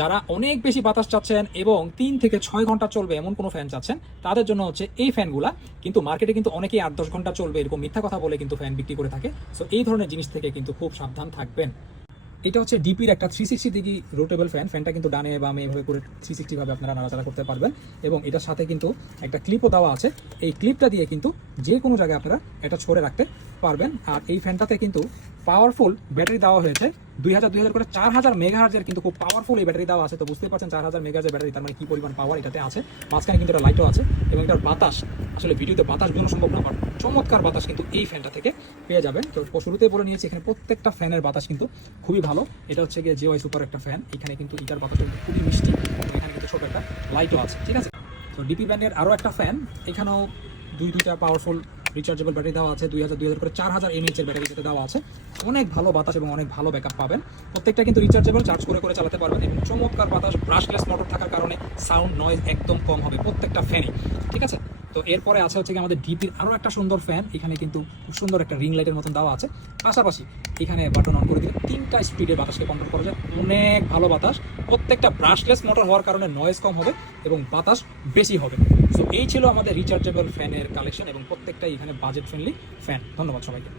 যারা অনেক বেশি বাতাস চাচ্ছেন এবং 3 থেকে 6 ঘন্টা চলবে এমন কোনো ফ্যান চাচ্ছেন, তাদের জন্য হচ্ছে এই ফ্যানগুলা। কিন্তু মার্কেটে কিন্তু অনেকেই 8-10 ঘন্টা চলবে এরকম মিথ্যা কথা বলে কিন্তু ফ্যান বিক্রি করে থাকে। সো এই ধরনের জিনিস থেকে কিন্তু খুব সাবধান থাকবেন। এটা হচ্ছে ডিপির একটা 360 ডিগ্রি রোটেবল ফ্যান। ফ্যানটা কিন্তু ডানে বামে এভাবে করে 360 ভাবে আপনারা নাড়াচাড়া করতে পারবেন এবং এটার সাথে কিন্তু একটা ক্লিপও দেওয়া আছে। এই ক্লিপটা দিয়ে কিন্তু যে কোনো জায়গায় আপনারা এটা ছড়ে রাখতে পারবেন। আর এই ফ্যানটাতে কিন্তু পাওয়ারফুল ব্যাটারি দেওয়া হয়েছে 2000 করে 4000 মেগাহার্জের কিন্তু খুব পাওয়ারফুল এই ব্যাটারি দেওয়া আছে। তো বুঝতেই পারছেন 4000 মেগাহার্জের ব্যাটারি, তার মানে কি পরিমাণ পাওয়ার এটাতে আছে। মাঝখানে কিন্তু একটা লাইটও আছে এবং এটার বাতাস, আসলে ভিডিওতে বাতাস বোঝানো সম্ভব না, বাট চমৎকার বাতাস কিন্তু এই ফ্যানটা থেকে পেয়ে যাবেন। তো শুরুতেই বলে নিয়েছি এখানে প্রত্যেকটা ফ্যানের বাতাস কিন্তু খুবই ভালো। এটা হচ্ছে গিয়ে জেওয়াই সুপার একটা ফ্যান। এখানে কিন্তু ইটার বাতাস কিন্তু খুবই মিষ্টি এবং এখানে কিন্তু ছোট একটা লাইটও আছে, ঠিক আছে। তো ডিপি ব্র্যান্ডের আরও একটা ফ্যান, এখানেও দুইটা পাওয়ারফুল রিচার্জেবল ব্যাটারি দেওয়া আছে। 2000 করে 4000 mAh এর ব্যাটারি যেটা দেওয়া আছে। অনেক ভালো বাতাস এবং অনেক ভালো ব্যাকআপ পাবেন। প্রত্যেকটা কিন্তু রিচার্জেবল, চার্জ করে করে চালাতে পারবেন এবং চমৎকার বাতাস। ব্রাশলেস মোটর থাকার কারণে সাউন্ড নয়েজ একদম কম হবে প্রত্যেকটা ফ্যানই, ঠিক আছে। তো এরপরে আছে হচ্ছে কি আমাদের ডিপির আরও একটা সুন্দর ফ্যান। এখানে কিন্তু খুব সুন্দর একটা রিং লাইটের মতন দেওয়া আছে। পাশাপাশি এখানে বাটন অন করে দিলে 3টা স্পিডে বাতাসকে কন্ট্রোল করা যায়। অনেক ভালো বাতাস। প্রত্যেকটা ব্রাশলেস মোটর হওয়ার কারণে নয়েজ কম হবে এবং বাতাস বেশি হবে। সো এই ছিল আমাদের রিচার্জেবল ফ্যানের কালেকশন এবং প্রত্যেকটাই এখানে বাজেট ফ্রেন্ডলি ফ্যান। ধন্যবাদ সবাইকে।